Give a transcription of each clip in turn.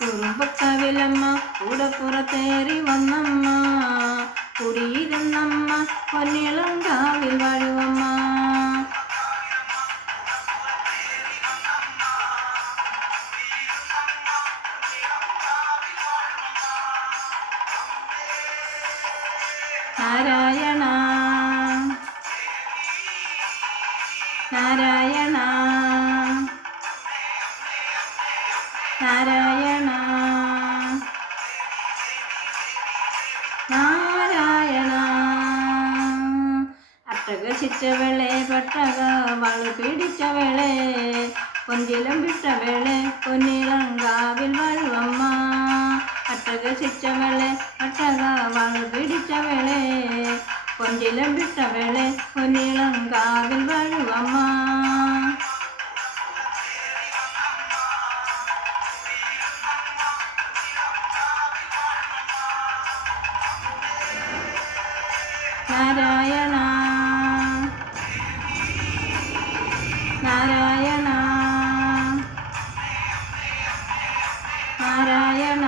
കുറുമ്പക്കവിലമ്മ കൂടെ പുറത്തേറി വന്നമ്മ. കുടിയിരുന്നമ്മ പൊന്നിളം കാവിൽ വാഴുവമ്മ. നാരായണ നാരായണ. അട്ടകശിച്ചവളെ പട്ടക വളു പിടിച്ചവളെ കൊഞ്ചിലും വിട്ടവളെ പൊന്നിളങ്കാവിൽ വഴുവമ്മ അട്ടകശിച്ചവളെ പട്ടക വളു പിടിച്ചവളെ കൊഞ്ചിലും വിട്ടവളെ പൊന്നിളങ്കാവിൽ വഴുവമ്മ നാരായണ.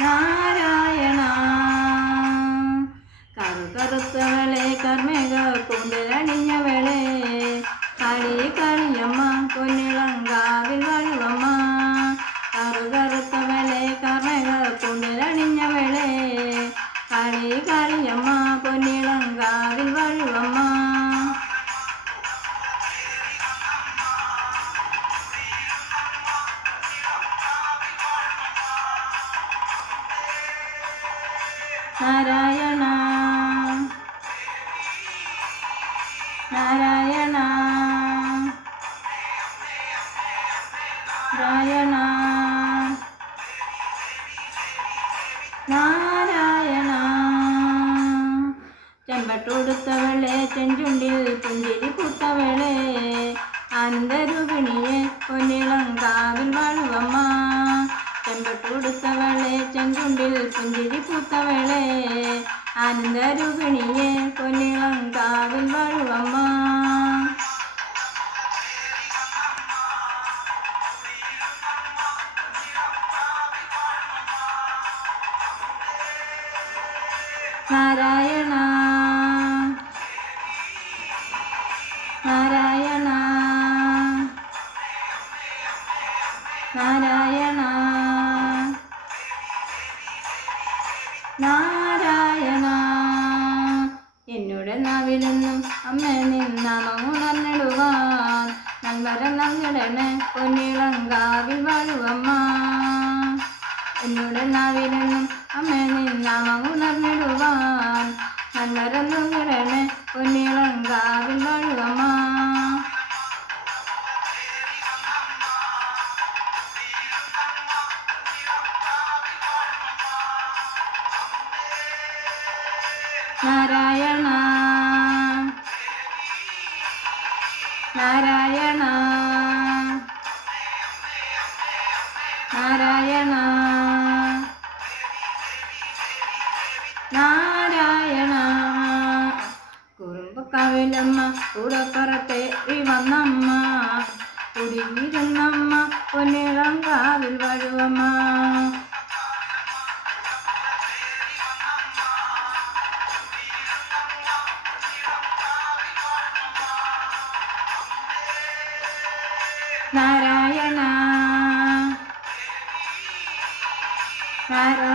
നാരായണ. കറുകറുത്തവളെ കർമ്മക കൂന്തലണിഞ്ഞവളെ നാരായണ നാരായണ നാരായണ നാരായണ ചെമ്പട്ടൊടുത്തവളെ ചെഞ്ചുണ്ടിൽ പുഞ്ചിരി പൂത്തവളെ ആനന്ദരൂപിണിയെ പൊന്നിളങ്കാവിൽ വാഴുവമ്മ ചെമ്പട്ടൊടുത്തവളെ ചെഞ്ചുണ്ടിൽ പുഞ്ചിരി പൂത്തവളെ ആനന്ദരൂപിണിയെ പൊന്നിളങ്കാവിൽ വാഴുവമ്മ നാരായണ നാരായണ നാരായണ നാരായണ എന്നോട് നാവിലെന്നും അമ്മ നിന്നാമുണർന്നിടുവാൻ നന്മരം നന്നിടണേ പൊന്നിളങ്കാവിൽ വാഴുവമ്മ. എന്നോട് നന്മരം നന്നിടണേ പൊന്നിളങ്കാവിൽ വാഴുവമ്മ. നാരായണ നാരായണ. നാരായണ. നാരായണ. കുറുമ്പക്കാവിലമ്മ കൂടപ്പുറത്തെ വന്നമ്മ. കുടിയിരുന്നമ്മ പൊന്നിളങ്കാവിൽ വഴുവമ്മ. Hi.